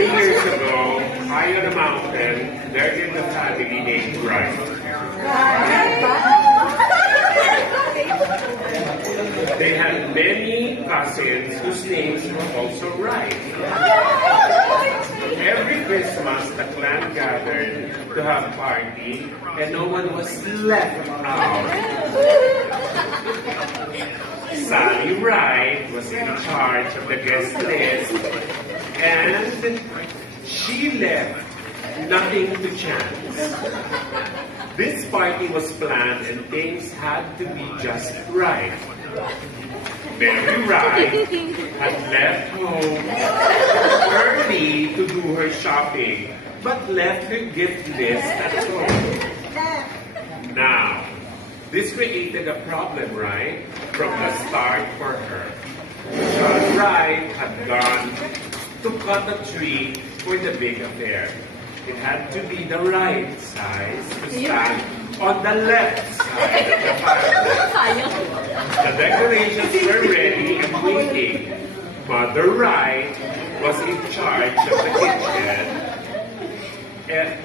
Many years ago, high on a mountain, there lived a family named Wright. They had many cousins whose names were also Wright. Every Christmas, the clan gathered to have a party, and no one was left out. Sally Wright was in charge of the guest list, and she left nothing to chance. This party was planned and things had to be just right. Mary Wright had left home early to do her shopping, but left her gift list at home. Now, this created a problem, right? From the start for her. John Wright had gone to cut a tree for the big affair. It had to be the right size to stand on the left side of the fireplace. The decorations were ready and waiting. Mother Wright was in charge of the kitchen, and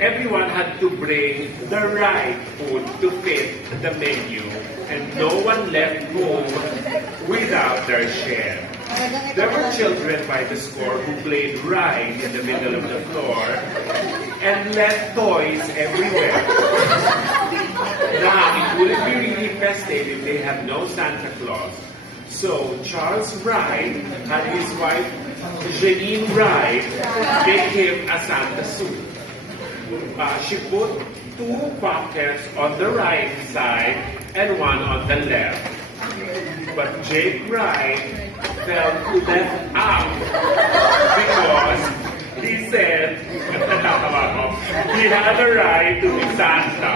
everyone had to bring the right food to fit the menu, and no one left home without their share. There were children by the score who played right in the middle of the floor and left toys everywhere. Now, it wouldn't be really festive if they had no Santa Claus. So, Charles Wright had his wife, Jeanine Wright, make him a Santa suit. She put 2 pockets on the right side and 1 on the left. But Jake Wright felt left out because he said he had a right to be Santa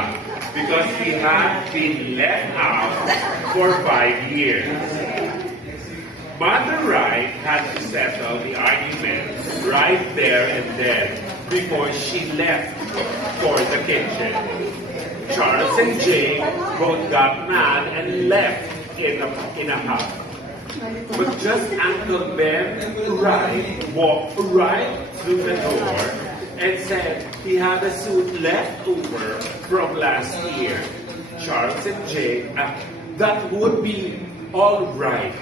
because he had been left out for 5 years. Mother Wright had to settle the argument right there and then before she left for the kitchen. Charles and Jake both got mad and left in a huff. But just Uncle Ben Wright walked right through the door and said he had a suit left over from last year. Charles and Jake, that would be all right.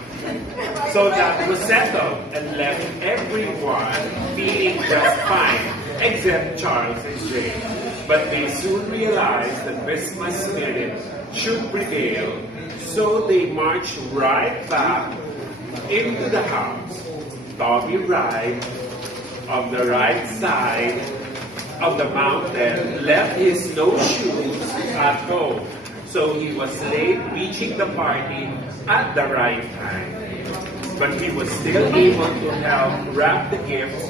So that was settled and left everyone feeling just fine, except Charles and Jake. But they soon realized that Christmas spirit should prevail, so they marched right back into the house. Tommy Wright, on the right side of the mountain, left his snowshoes at home, so he was late reaching the party at the right time. But he was still able to help wrap the gifts,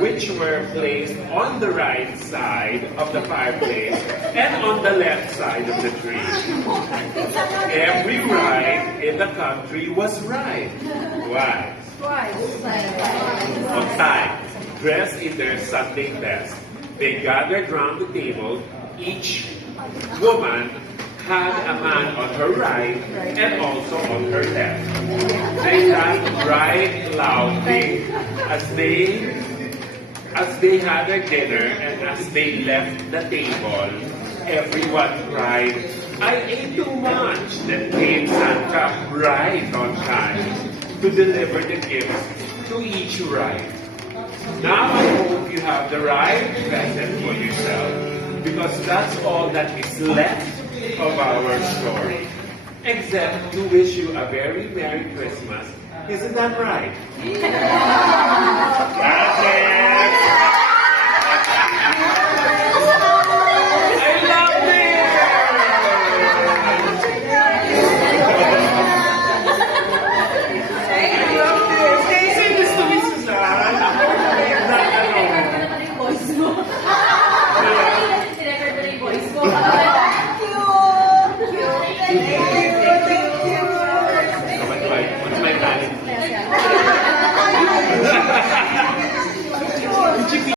which were placed on the right side of the fireplace and on the left side of the tree. Every Wright in the country was right. Why? On time, dressed in their Sunday best. They gathered round the table. Each woman had a man on her right and also on her left. They sang right loudly as they had their dinner, and as they left the table, everyone cried, "I ate too much." Then came Santa right on time to deliver the gifts to each Wright. Now I hope you have the right present for yourself, because that's all that is left of our story. Except to wish you a very Merry Christmas. Isn't that right? That's it!